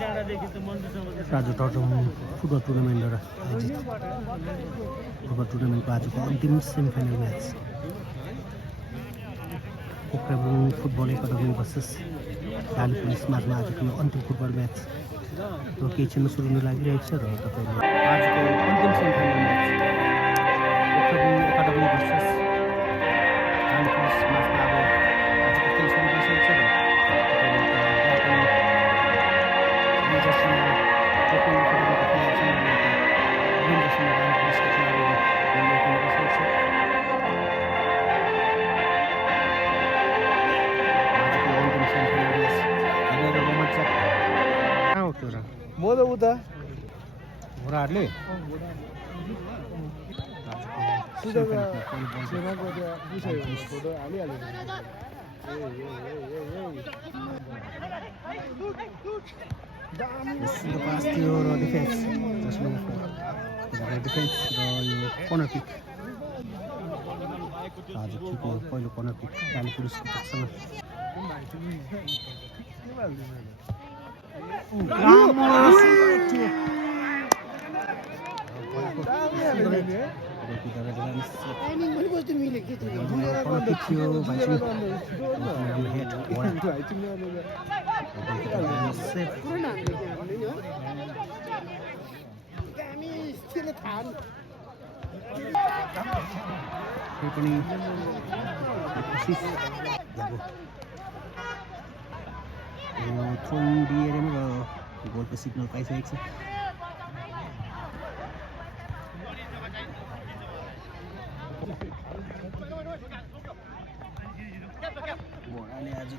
राजु टर्टम football tournament आयोजित football टुर्नामेन्टको आजको अन्तिम semifinal match Pokharabung football academy versus Dali police माझमा आजको यो अन्तिम फुटबल म्याच र केही क्षणमा सुरु हुन लागिरहेको छ र तपाईँले आजको अन्तिम semifinal match पोखराबुङ academy versus Dali police माझमा अब आजको खेल सुरु भइसकेको छ र म त उता घोडाहरूले फोटो हालिहाल्यो पास थियो र डिफेन्स डिफेन्स र यो कर्नर किक आज किकको पहिलो कर्नर किक डाली पुलिसको पक्षमा थ्रोइङ दिएरमा र गोलको सिग्नल पाइसकेको छ घोडाले आज त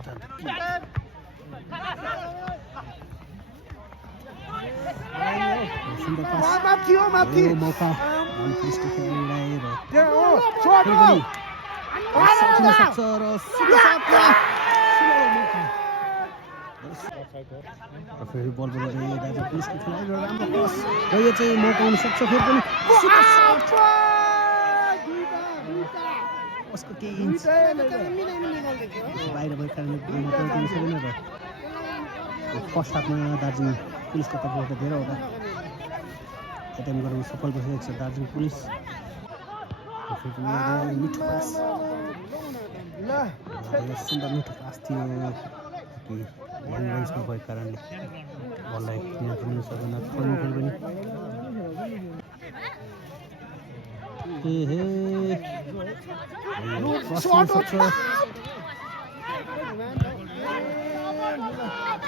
मौका पुलिसको खेलाडीलाई फेरि बल बनाउँदै राजा पुलिसको खेलाडी राम्रो क्रस र यो चाहिँ मौका आउन सक्छ फेरि पनि उसको केही इन्च बाहिर भएको कारणले गोलमा सक्दैन र फर्स्ट हाफमा दार्जिलिङ पुलिसको तर्फबाट धेरैवटा एटेम्प गराउन सफल भइसकेको छ दार्जिलिङ पुलिस मिठो पास सुन्दर मिठो पास थियो कि लङ रेन्जमा भएको कारणले बललाई नियन्त्रण गर्न सक्दैन थ्रोइङ खेल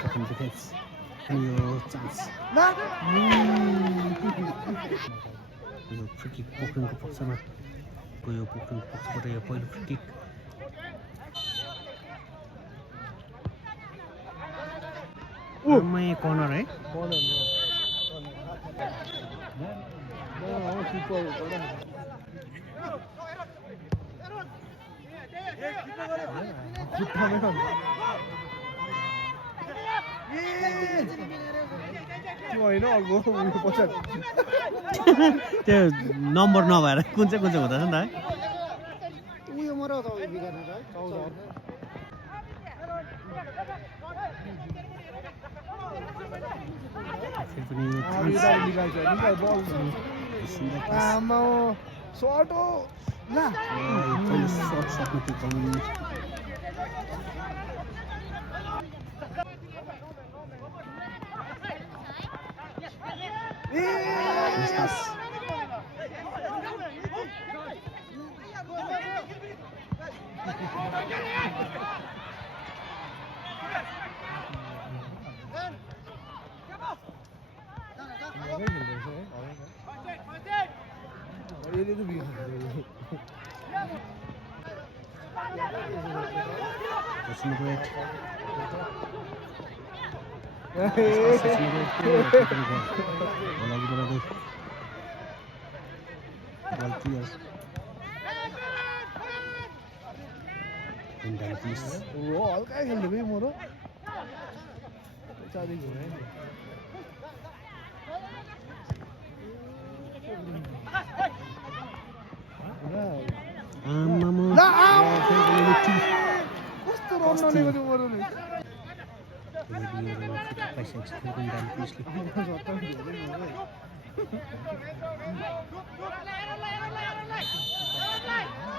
पनि डिफेन्स यो चान्स यो फ्री किक पोखरिङको पक्षमा गयो पोखरिङको पक्षबाट यो पहिलो फ्री किक कर्नर है त्यो नम्बर नभएर कुन चाहिँ हुँदैछ नि त हल्का खेल्दै गयो म र रेडीहरू फिर्ता पाइसकेको छ फेरि पनि पुलिसले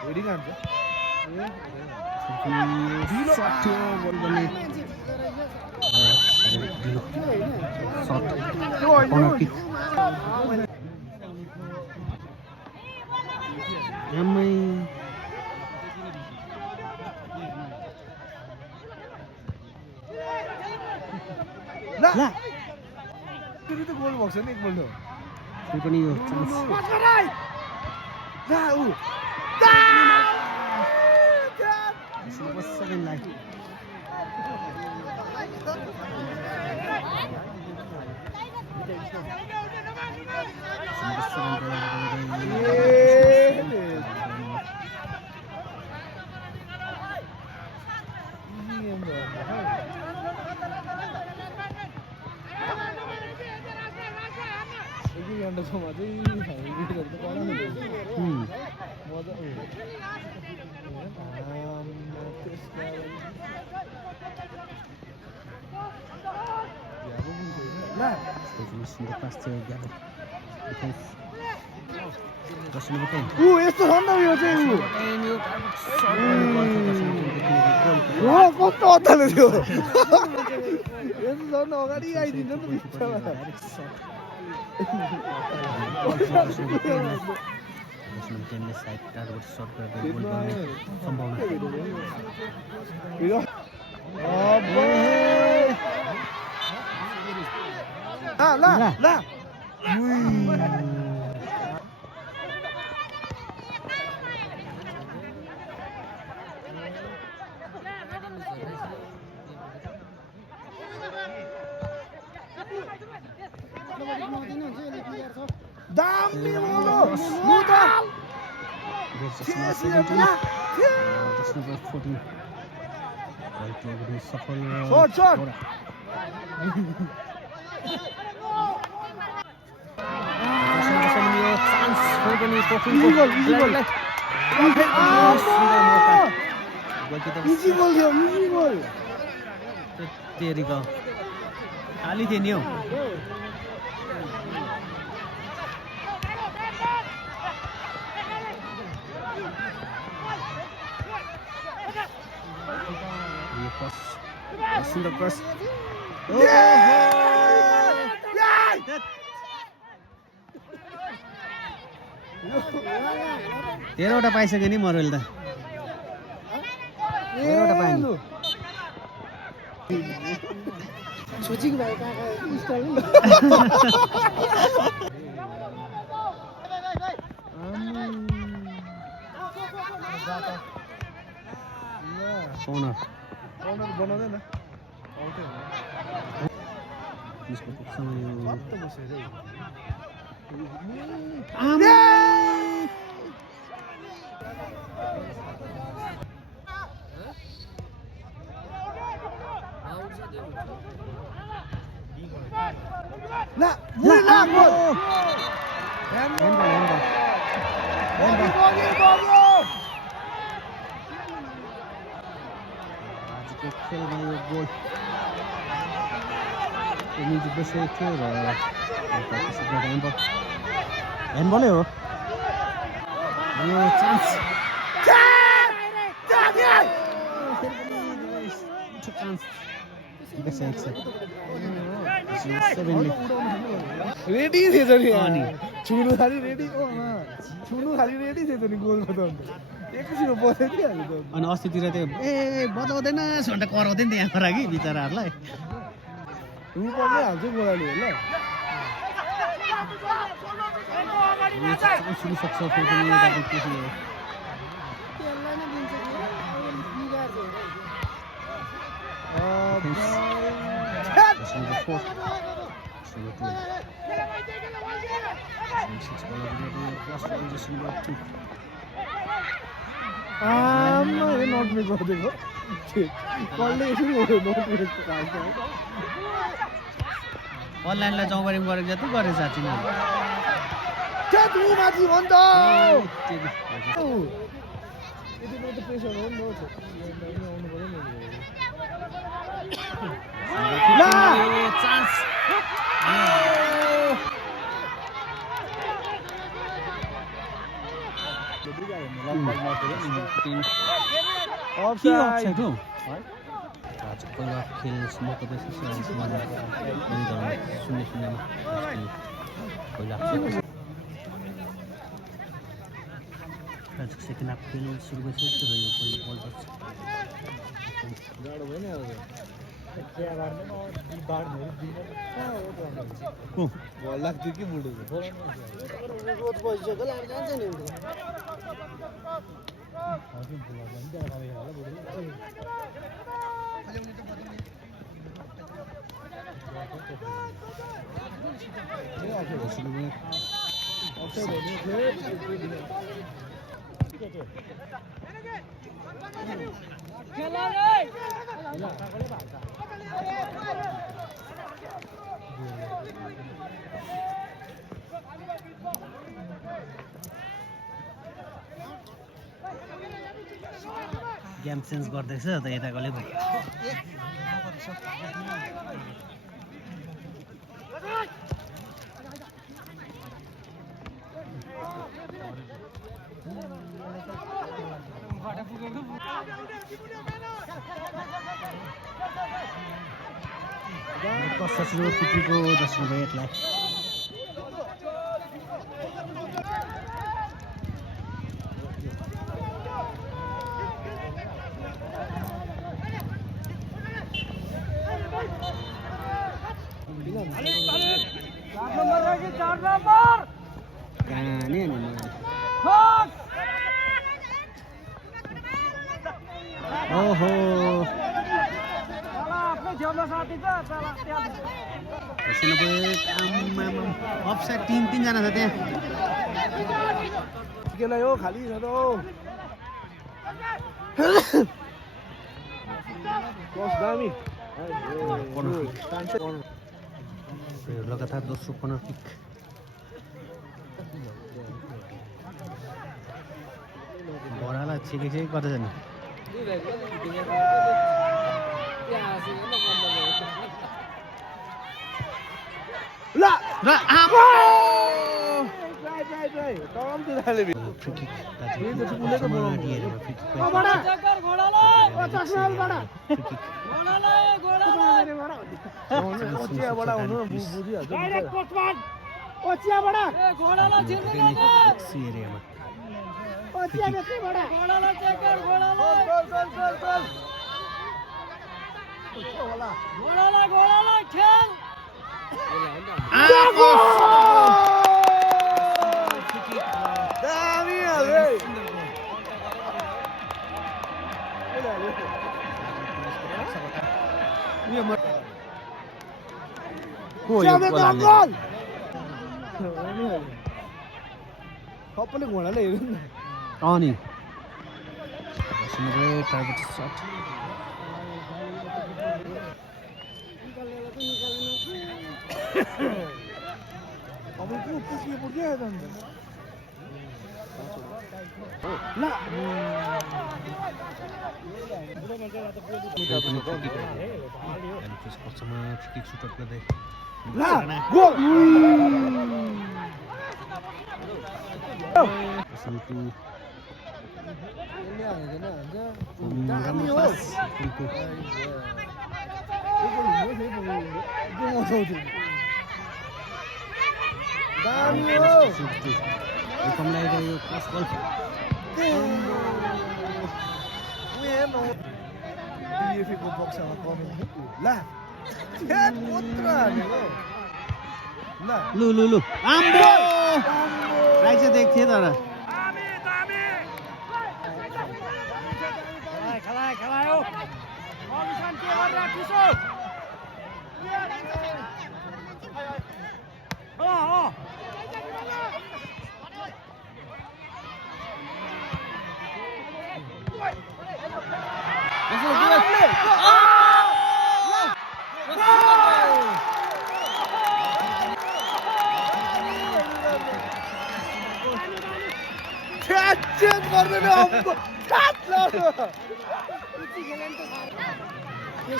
हेडिङ हान्छ बल गर्ने सर्ट कर्नर किक आमै ला ला फेरि त गोल भएको छ नि एकपल्ट फेरि पनि यो चान्स ला उ सेकेन्डलाई घन्टासम्म चाहिँ हामीहरू त पढाउनु मजा यस्तो छ नि त यो चाहिँ कस्तो अत्ताले थियो यस्तो छ नि अगाडि आइदिन्छ नि त बिचमा खाली थियो नि हौ सुन्दर क्रस तेह्रवटा पाइसक्यो नि मरेल त तेह्रवटा पाएँ छुचिङ भाइ काका स्टाइल कौनर बनाउँदैन यसको समय ला आजको खेलमा यो गोल निजी बसेको थियो र ह्यान्डबलै हो यो चान्स रेडी थिएछ नि छुनु खालि रेडी छुनु खालि रेडी थिएछ नि गोलको त एकैछिनमा बसेको थियो हामी त अनि अस्तितिर त्यो बजाउँदैन भनेर कराउँदैन नि त्यहाँबाट कि बिचराहरूलाई रुपमै हाल्छ गोलाले होला सुरु सक्छ फेरि पनि यताको केही हो नोटमेक गरिदिएको कसले यसरी नोटमेक खान्छ अनलाइनलाई चौबारी गरेको जति गरे साँच्ची नै माथि भन्छ यति प्रेसर हो नि आउनु पर्यो नि चान्स अफसाइड हो पहिला खेल समाप्त भइसकेपछि शून्य शून्यमा पहिला आजको सेकेन्ड हाफ खेल सुरु भइसकेको छ र यो पहिलो बल बच्छ लाग्थ्यो कि बुढो गेम चेन्ज गर्दैछ त यताकोले भयो सजिलो पुगेको 10 मिनेटलाई ओहो अफसाइड तीनजना छ त्यहाँ केलाई हो खाली छ त दामी लगातार दोस्रो कर्नर किक बडालाई छेकेछे गर्दैछ नि सबैले घोडाले हेर्नु न अनि टार्गेट शट अब के पुग्यो त अन्त ला लु आम्बो राइट चाहिँ देख्थेँ तर त्यो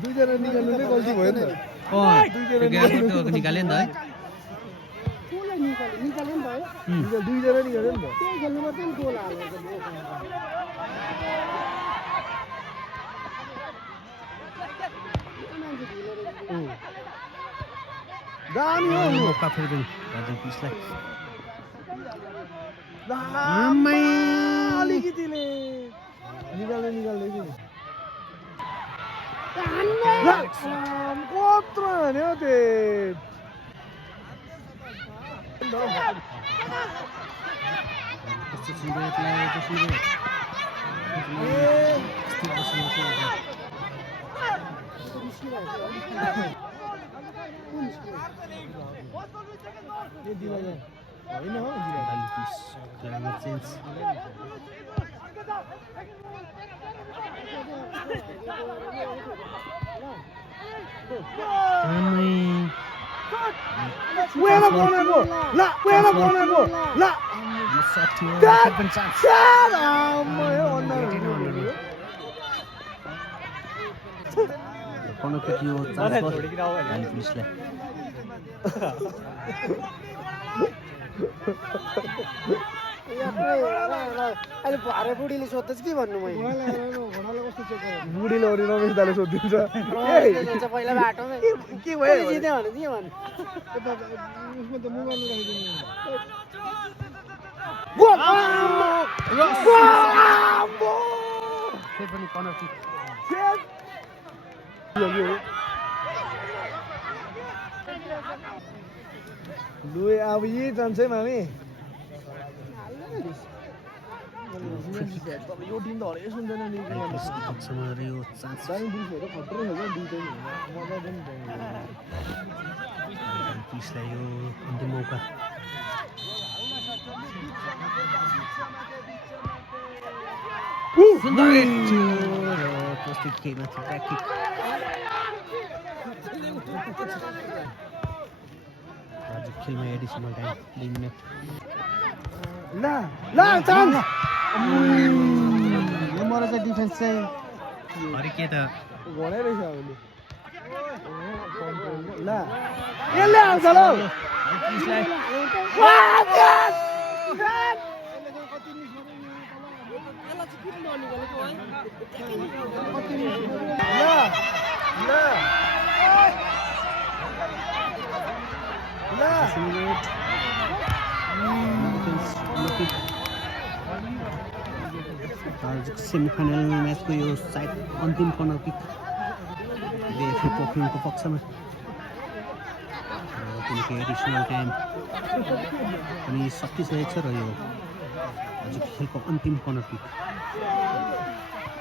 दुईजना निकाल्नु नै गल्ती भयो नि त निकाल्यो नि त है दुईजना निकाल्यो नि त दामी हो मौका फेरि राजु पिसलाई अलिकतिले निकाल्दै कत्रो हान्यो होइन हो क्लाइमेट चेन्ज अहिले भरे बुढीले सोध्दैछ के भन्नु मैले बुढीले अरू रमेश दाले सोधिदिन्छ पहिला बाटोमा के भयो जित्यो भने के भन्नु उसमा त मोबाइल राखिदिनु पनि कर्नर किक लु अब यही चान्स है मामी यो टिम त हरेस हुँदैन नि पिसलाई यो अन्तिम मौका प्रस्तुत केही माथि ब्याक किक आज खेलमा एडिसनल टाइम 2 मिनेट ला चान्स मेरो चाहिँ डिफेन्स चाहिँ अरे के त घोडै रहेछ अहिले ला यसले आउँछ ल पिसलाई सेमिफाइनल म्याचको यो सायद अन्तिम कर्नर किक बेएफए पोखरिङको पक्षमा किनकि एडिसनल टाइम पनि सकिसकेको छ र यो आजको खेलको अन्तिम कर्नर किक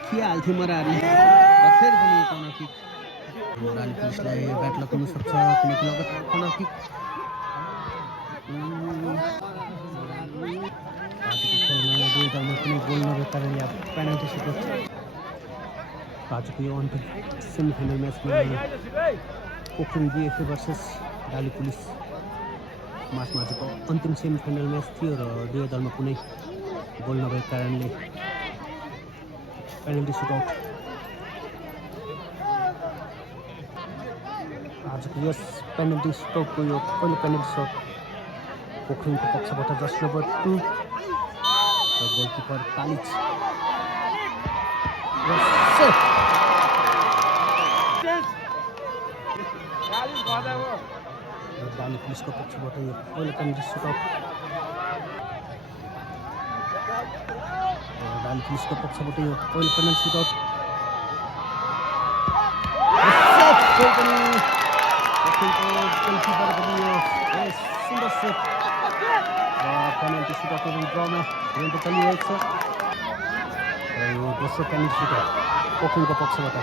के हाल्थ्यो मराहरूले र फेरि पनि कर्नर किक मराले पुलिसलाई ब्याट लगाउन सक्छ किनकि लगातार कर्नर किक आजको खेलमा दुई दलमा कुनै गोल नभएको कारणले अब पेनाल्टी सुट आजको यो अन्तिम सेमिफाइनल म्याचमा पोखरिङ बिएफए भर्सेस डाली पुलिस माझमा आजको अन्तिम सेमिफाइनल म्याच थियो र दुई दलमा कुनै गोल नभएको कारणले पेनाल्टी सुटआउट आजको यस पेनाल्टी सुटआउटको यो पहिलो पेनाल्टी सुट पोखरिङको पक्षबाट जस्ट नम्बर 2 गोलकिपर कालिज डाली पुलिसको पक्षबाट यो पहिलो पेनाल्टी सुटआउट डाली पुलिसको पक्षबाट यो पहिलो पेनाल्टी सुटआउट गोलकिपर पनि यो सुन्दर सेट र पेनाल्टी सुटआउट ड्रमा हेर्न चलिरहेको छ र यो दोस्रो पेनाल्टी सुटआउट पोखरिङको पक्षबाट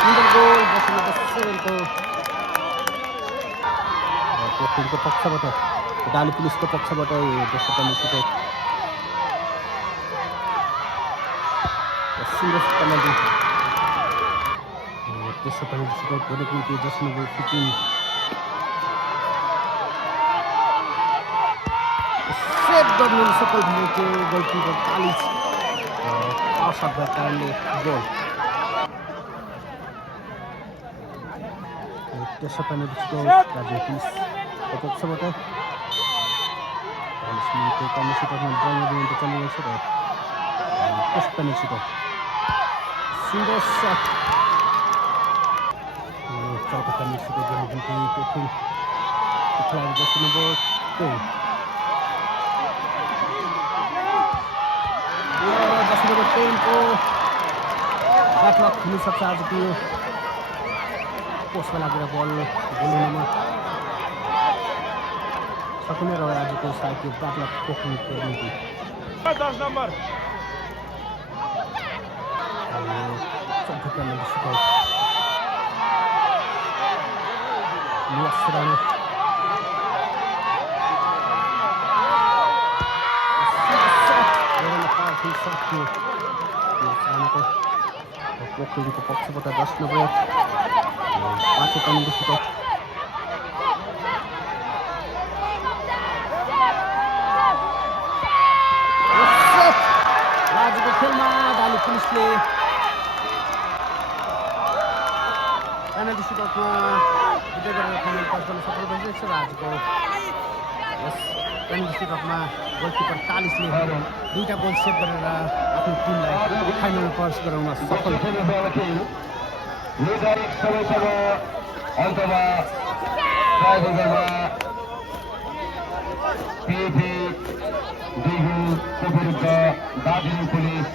सुन्दर गोल पोखरिङको पक्षबाट डाली पुलिसको पक्षबाट यो दोस्रो पेनाल्टी सुटआउट सुन्दर पेनाल्टी त्यसो पनि सुट गरेको निम्ति जस्ट नम्बर 15 सेट गर्नु सफल भएको गोलकिपर कालिज असफल कारणले गोल त्यसो पनि राज्य पुलिस पक्षबाट मिनिटको कमिसनमा ड्राइभ दिनु चलिरहेछ र त्यसो पनि छिटो सुन्दर सट चौथो पनि छिटो गर्नु निम्ति खेलाडी जस्तो नम्बर 10 को ब्याकलक हुनसक्छ आजको यो पोस्टमा लागेर बल बोल्नुमा सकिने रह्यो आजको सायद यो ब्याकलक पोख्नुको निम्ति 10 नम्बर चौथो टर्नमा सुकाउ लियासरानो पोखरीको पक्षबाट 10 नम्बर 5 टर्नको सुकाउ आजको खेलमा दाली पुलिसले पेनल्टी सुटआउटमा विजय गरेर फाइनल पास गर्न सफल भइसकेको छ र आजको यस पेनल्टी सुटआउटमा गोलकिपर कालिसले दुईटा गोल सेभ गरेर आफ्नो टिमलाई फाइनलमा प्रवेश गराउन सफल निर्धारित समयसम्म अन्तमा ट्राइबलमा पिएफए 2 गोलको विरुद्ध दार्जिलिङ पुलिस